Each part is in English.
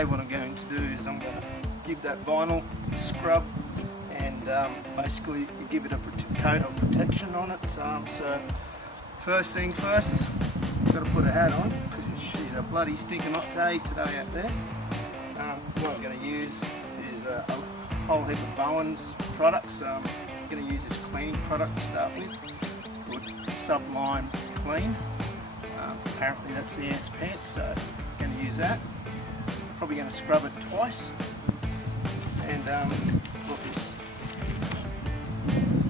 today what I'm going to do is I'm going to give that vinyl a scrub and basically give it a coat of protection on it. So first thing first is got to put a hat on because she's a bloody stinking hot day today out there. What I'm going to use is a whole heap of Bowen's products. I'm going to use this cleaning product to start with. It's called Sublime Clean. Apparently that's the ants' pants, so I'm going to use that. Probably going to scrub it twice, and put this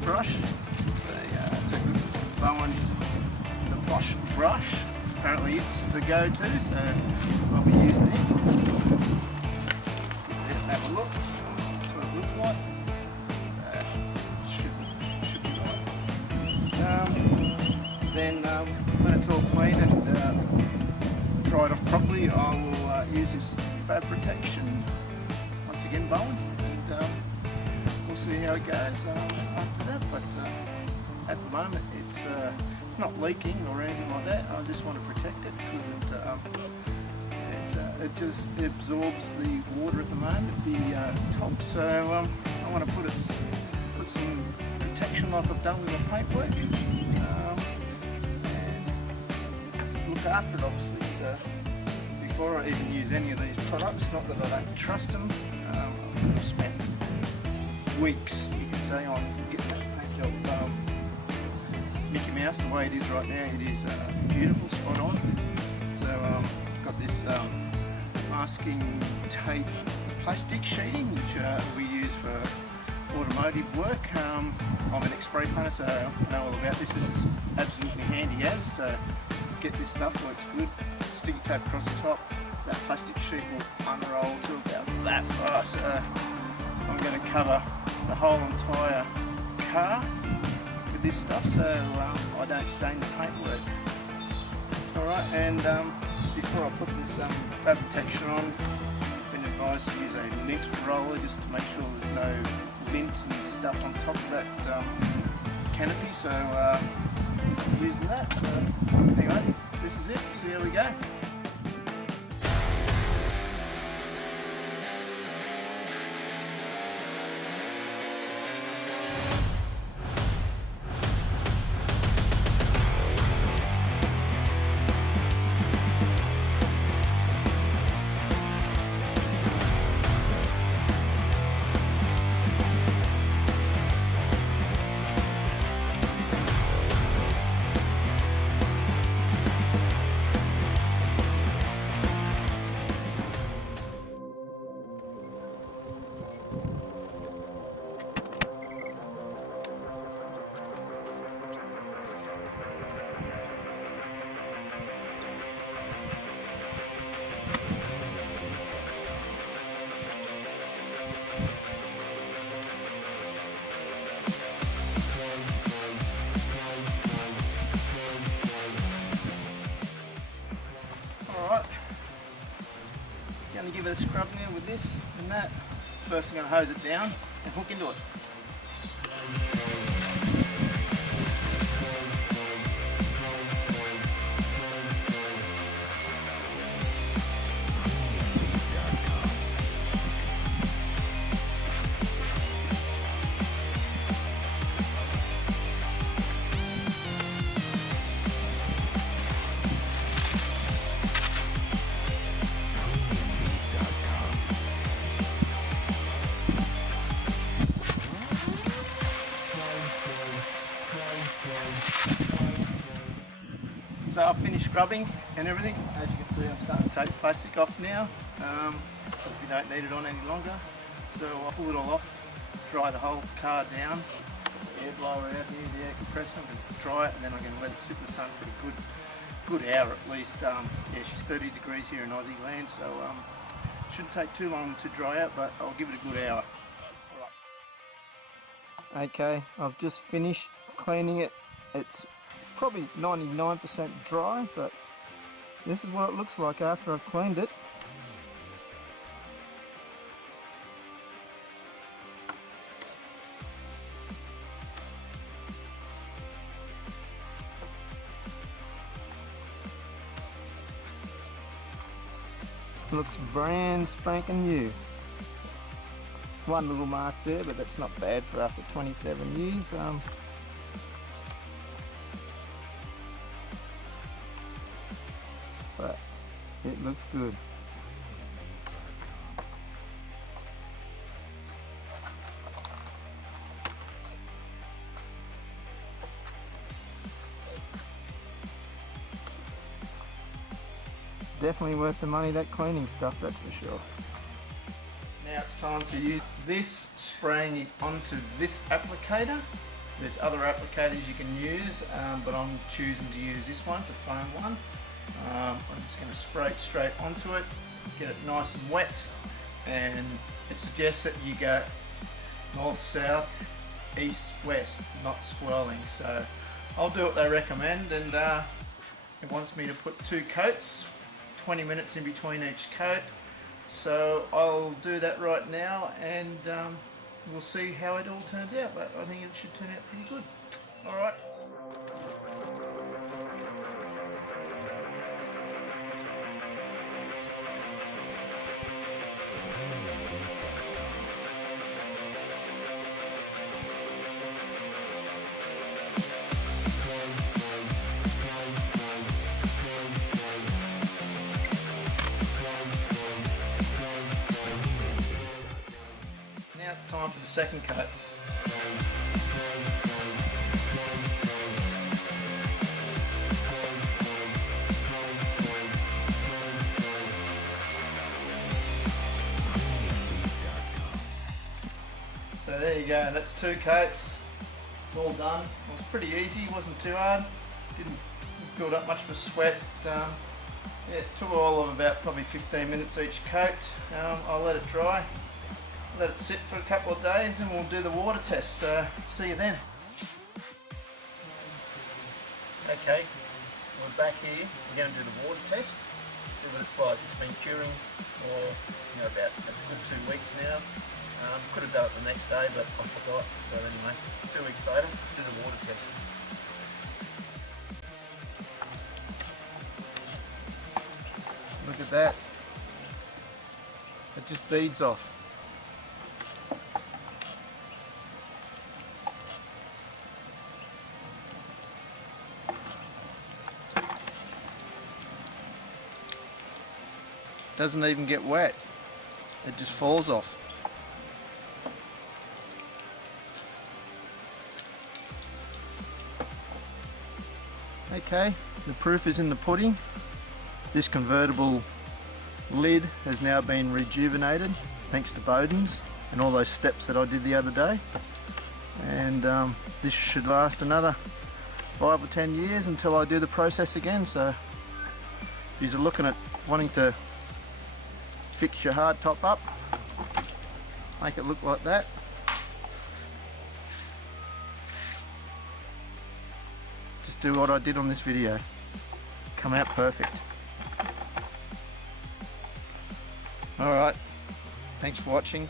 brush. It's a good Bowen's the Bosch brush. Apparently it's the go-to, so I'll be using it. Let's have a look. That's what it looks like. Should be right. Then when it's all clean and dried off properly, I will use this fab protection, once again Bowen's, and we'll see how it goes after that. But at the moment it's not leaking or anything like that. I just want to protect it because it just absorbs the water at the moment at the top. So I want to put some protection like I've done with my paintwork, and look after it obviously. So before I even use any of these products, not that I don't trust them, I've spent weeks, you can say, on getting that paint job Mickey Mouse the way it is right now. It is beautiful, spot on. So I've got this masking tape plastic sheeting which we use for automotive work. I'm an ex-spray painter, so I know all about this. This is absolutely handy as. So get this stuff, works good. Sticky tape across the top. That plastic sheet will unroll to about that far. So I'm going to cover the whole entire car with this stuff, so I don't stain the paintwork. Alright, and before I put this fab protection on, I've been advised to use a lint roller just to make sure there's no lint and stuff on top of that canopy. So I'm using that. So anyway, this is it. See how we go. Going to give it a scrub now with this and that. First I'm going to hose it down and hook into it. So I've finished scrubbing and everything. As you can see, I'm starting to take the plastic off now. If you don't need it on any longer. So I'll pull it all off, dry the whole car down, air blower out here, the air compressor, and dry it, and then I'm going to let it sit in the sun for a good hour at least. Yeah, she's 30 degrees here in Aussie land, so shouldn't take too long to dry out, but I'll give it a good hour. Right. Okay, I've just finished cleaning it. It's probably 99% dry, but this is what it looks like after I've cleaned it. Looks brand spanking new. One little mark there, but that's not bad for after 27 years. But it looks good. Definitely worth the money, that cleaning stuff, that's for sure. Now it's time to use this, spraying it onto this applicator. There's other applicators you can use, but I'm choosing to use this one. It's a foam one. I'm just going to spray it straight onto it, get it nice and wet, and it suggests that you go north, south, east, west, not swirling. So I'll do what they recommend, and it wants me to put 2 coats, 20 minutes in between each coat. So I'll do that right now, and we'll see how it all turns out, but I think it should turn out pretty good. Alright. Now it's time for the second coat. So there you go, that's 2 coats. It's all done. It was pretty easy, wasn't too hard. Didn't build up much of a sweat. Yeah, it took all of about probably 15 minutes each coat. I'll let it dry. Let it sit for a couple of days, and we'll do the water test. See you then. Okay, we're back here. We're going to do the water test. See what it's like. It's been curing for about a good 2 weeks now. Could have done it the next day, but I forgot. So anyway, 2 weeks later, let's do the water test. Look at that. It just beads off. Doesn't even get wet, it just falls off. Okay, the proof is in the pudding. This convertible lid has now been rejuvenated thanks to Bowden's and all those steps that I did the other day, and this should last another 5 or 10 years until I do the process again. So if you're looking at wanting to fix your hard top up, make it look like that. Just do what I did on this video. Come out perfect. Alright, thanks for watching.